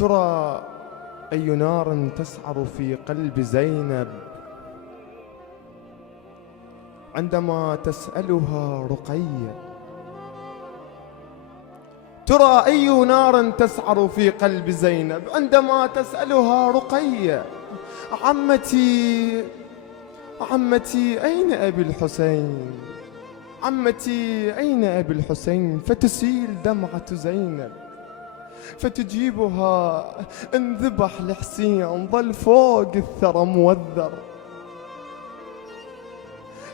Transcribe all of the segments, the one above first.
ترى أي نار تسعر في قلب زينب عندما تسألها رقية؟ ترى أي نار تسعر في قلب زينب عندما تسألها رقية؟ عمتي عمتي أين أبي الحسين؟ عمتي أين أبي الحسين؟ فتسيل دمعة زينب فتجيبها انذبح لحسين ظل فوق الثرى موذر،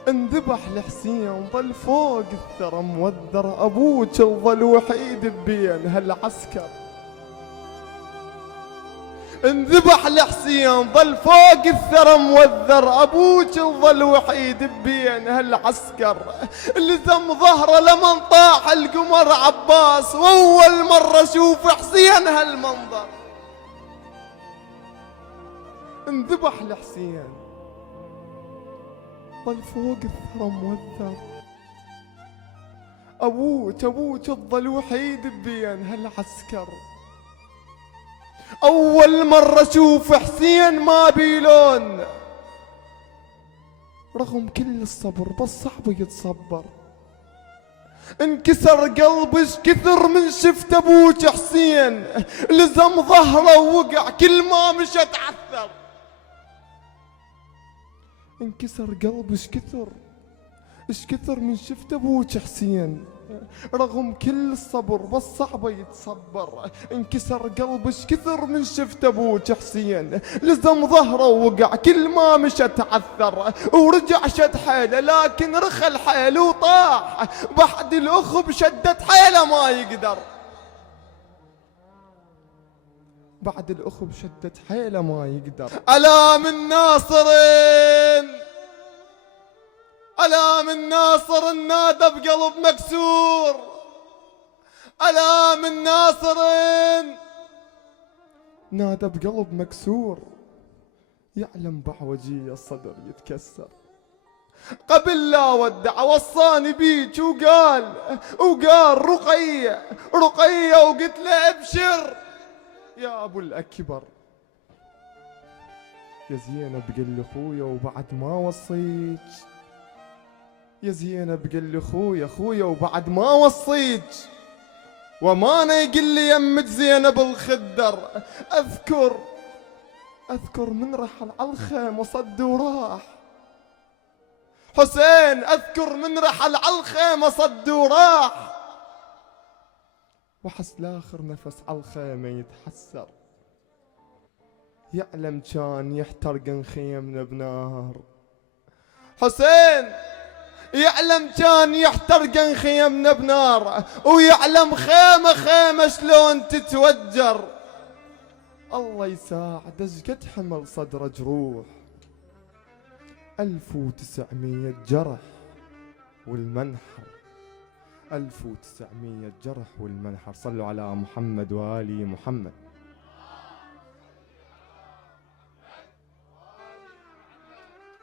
انذبح لحسين ظل فوق الثرى موذر، أبوك الظل وحيد بين هالعسكر. انذبح لحسين ظل فوق الثرى موذر، أبوك الظل وحيد بين هالعسكر. لزم ظهره لمن طاح القمر عباس، وأول مرة شوف حسين هالمنظر. انذبح لحسين ظل فوق الثرى موذر، أبوك الظل وحيد بين هالعسكر. أول مرة أشوف حسين ما بيلون، رغم كل الصبر بس صعب يتصبر. انكسر قلبش كثر من شفت أبوك حسين، لزم ظهره ووقع كل ما مشى تعثر. انكسر قلبش كثر من شفت أبوك حسين، رغم كل الصبر بس صعب يتصبر. انكسر قلبش كثر من شفت أبوك حسين، لزم ظهره ووقع كل ما مشى تعثر. ورجع شد حيله لكن رخى حيله وطاح، بعد الأخ بشدت حيله ما يقدر. بعد الأخ بشدت حيله ما يقدر. ألا من ناصرين، ألا من ناصر نادى بقلب مكسور، ألا من ناصر نادى بقلب مكسور، يعلم بعوجي الصدر يتكسر. قبل لا ودع وصاني بيك وقال رقية وقلت له ابشر يا أبو الأكبر. يا زينب قل لأخويا وبعد ما وصيك، يا زينب قل لي خويا وبعد ما وصيك، ومانا يقل لي يمك زينب الخدر. أذكر من رحل على الخيمة صد وراح حسين، أذكر من رحل على الخيمة صد وراح، وحس لاخر نفس على الخيمة يتحسر. يعلم كان يحترقن خيمنا بنار حسين، يعلم كان يحترقن خيمنا بنار، ويعلم خيمة شلون تتوجر. الله يساعد اشقد حمل صدره جروح، 1900 جرح والمنحر، 1900 جرح والمنحر. صلوا على محمد وآل محمد.